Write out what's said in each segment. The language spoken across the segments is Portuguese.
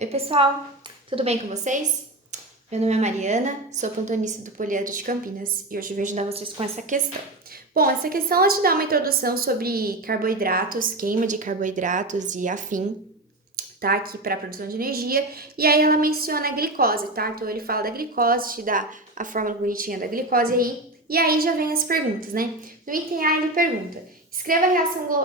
Oi pessoal, tudo bem com vocês? Meu nome é Mariana, sou plantonista do Poliedro de Campinas e hoje eu vou ajudar vocês com essa questão. Bom, essa questão ela te dá uma introdução sobre carboidratos, queima de carboidratos e afim, tá? Aqui para a produção de energia, e aí ela menciona a glicose, tá? Então ele fala da glicose, te dá a fórmula bonitinha da glicose aí, e aí já vem as perguntas, né? No item A ele pergunta: escreva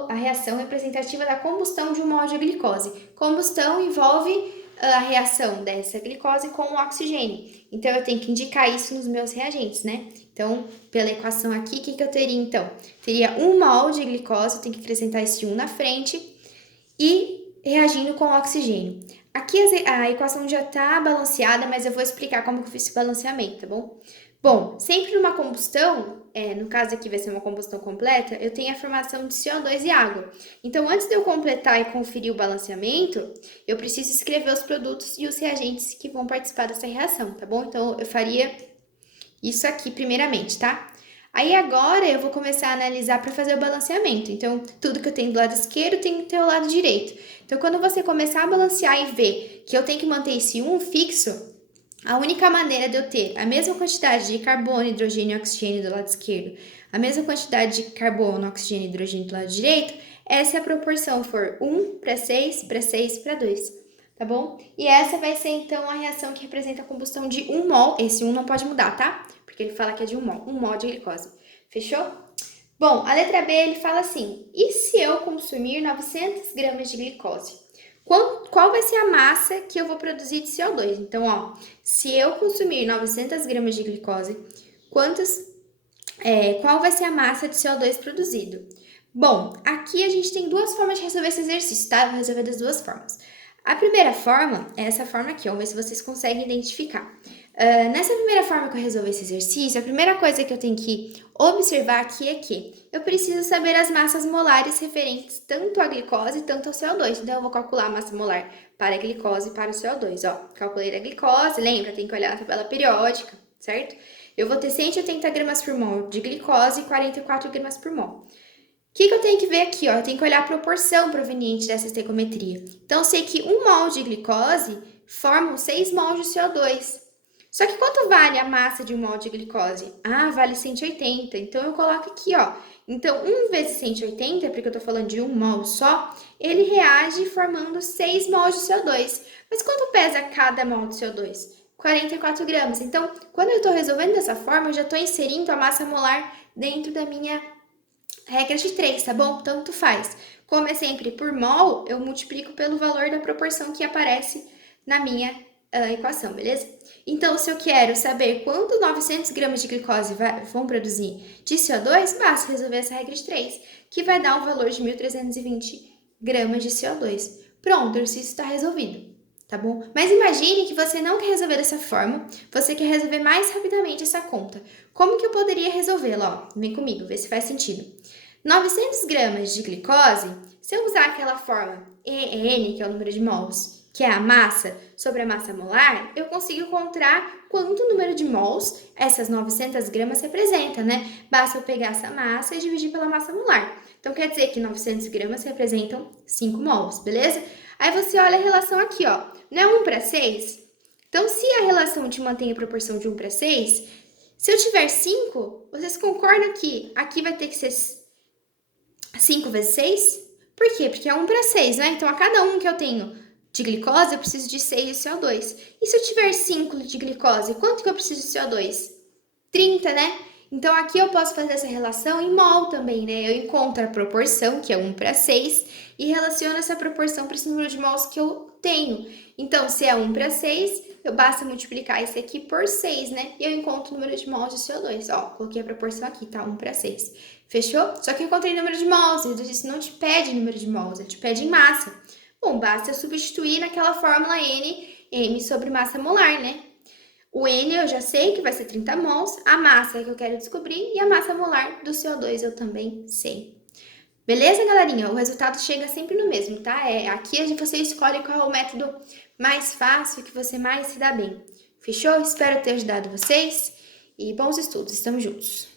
a reação representativa da combustão de um mol de glicose. Combustão envolve a reação dessa glicose com o oxigênio. Então, eu tenho que indicar isso nos meus reagentes, né? Então, pela equação aqui, o que eu teria, então? Teria 1 mol de glicose, eu tenho que acrescentar esse 1 na frente, e reagindo com o oxigênio. Aqui a equação já está balanceada, mas eu vou explicar como que eu fiz esse balanceamento, tá bom? Bom, sempre numa combustão, no caso aqui vai ser uma combustão completa, eu tenho a formação de CO2 e água. Então, antes de eu completar e conferir o balanceamento, eu preciso escrever os produtos e os reagentes que vão participar dessa reação, tá bom? Então, eu faria isso aqui primeiramente, tá? Aí agora eu vou começar a analisar para fazer o balanceamento. Então, tudo que eu tenho do lado esquerdo tem que ter o lado direito. Então, quando você começar a balancear e ver que eu tenho que manter esse 1 fixo, a única maneira de eu ter a mesma quantidade de carbono, hidrogênio e oxigênio do lado esquerdo, a mesma quantidade de carbono, oxigênio e hidrogênio do lado direito, é se a proporção for 1 para 6, para 6, para 2, tá bom? E essa vai ser, então, a reação que representa a combustão de 1 mol. Esse 1 não pode mudar, tá? Porque ele fala que é de 1 mol de glicose. Fechou? Bom, a letra B, ele fala assim: e se eu consumir 900 gramas de glicose? Qual vai ser a massa que eu vou produzir de CO2? Então, ó, se eu consumir 900 gramas de glicose, qual vai ser a massa de CO2 produzido? Bom, aqui a gente tem duas formas de resolver esse exercício, tá? Eu vou resolver das duas formas. A primeira forma é essa forma aqui, vamos ver se vocês conseguem identificar. Nessa primeira forma que eu resolvi esse exercício, a primeira coisa que eu tenho que observar aqui é que eu preciso saber as massas molares referentes tanto à glicose tanto ao CO2. Então, eu vou calcular a massa molar para a glicose e para o CO2. Ó, calculei a glicose, lembra? Tem que olhar a tabela periódica, certo? Eu vou ter 180 gramas por mol de glicose e 44 gramas por mol. O que eu tenho que ver aqui? Ó? Eu tenho que olhar a proporção proveniente dessa estequiometria. Então, eu sei que 1 mol de glicose forma 6 mols de CO2. Só que quanto vale a massa de 1 mol de glicose? Ah, vale 180. Então, eu coloco aqui, ó. Então, 1 vezes 180, porque eu tô falando de 1 mol só, ele reage formando 6 mols de CO2. Mas quanto pesa cada mol de CO2? 44 gramas. Então, quando eu estou resolvendo dessa forma, eu já estou inserindo a massa molar dentro da minha regra de 3, tá bom? Tanto faz. Como é sempre por mol, eu multiplico pelo valor da proporção que aparece na minha equação, beleza? Então, se eu quero saber quanto 900 gramas de glicose vão produzir de CO2, basta resolver essa regra de 3, que vai dar um valor de 1.320 gramas de CO2. Pronto, o exercício está resolvido, tá bom? Mas imagine que você não quer resolver dessa forma, você quer resolver mais rapidamente essa conta. Como que eu poderia resolvê-la? Ó, vem comigo, vê se faz sentido. 900 gramas de glicose, se eu usar aquela forma EN, que é o número de mols, que é a massa sobre a massa molar, eu consigo encontrar quanto número de mols essas 900 gramas representa, né? Basta eu pegar essa massa e dividir pela massa molar. Então, quer dizer que 900 gramas representam 5 mols, beleza? Aí você olha a relação aqui, ó. Não é 1 para 6? Então, se a relação te mantém a proporção de 1 para 6, se eu tiver 5, vocês concordam que aqui vai ter que ser 5 vezes 6? Por quê? Porque é 1 para 6, né? Então, a cada 1 que eu tenho de glicose, eu preciso de 6 de CO2. E se eu tiver 5 de glicose, quanto que eu preciso de CO2? 30, né? Então, aqui eu posso fazer essa relação em mol também, né? Eu encontro a proporção, que é 1 para 6, e relaciono essa proporção para esse número de mols que eu tenho. Então, se é 1 para 6, eu basta multiplicar esse aqui por 6, né? E eu encontro o número de mols de CO2. Ó, coloquei a proporção aqui, tá? 1 para 6. Fechou? Só que eu encontrei número de mols. Ele disse, não te pede número de mols, ele te pede em massa. Bom, basta eu substituir naquela fórmula N, M sobre massa molar, né? O N eu já sei que vai ser 30 mols, a massa que eu quero descobrir e a massa molar do CO2 eu também sei. Beleza, galerinha? O resultado chega sempre no mesmo, tá? Aqui você escolhe qual é o método mais fácil, que você mais se dá bem. Fechou? Espero ter ajudado vocês e bons estudos. Estamos juntos!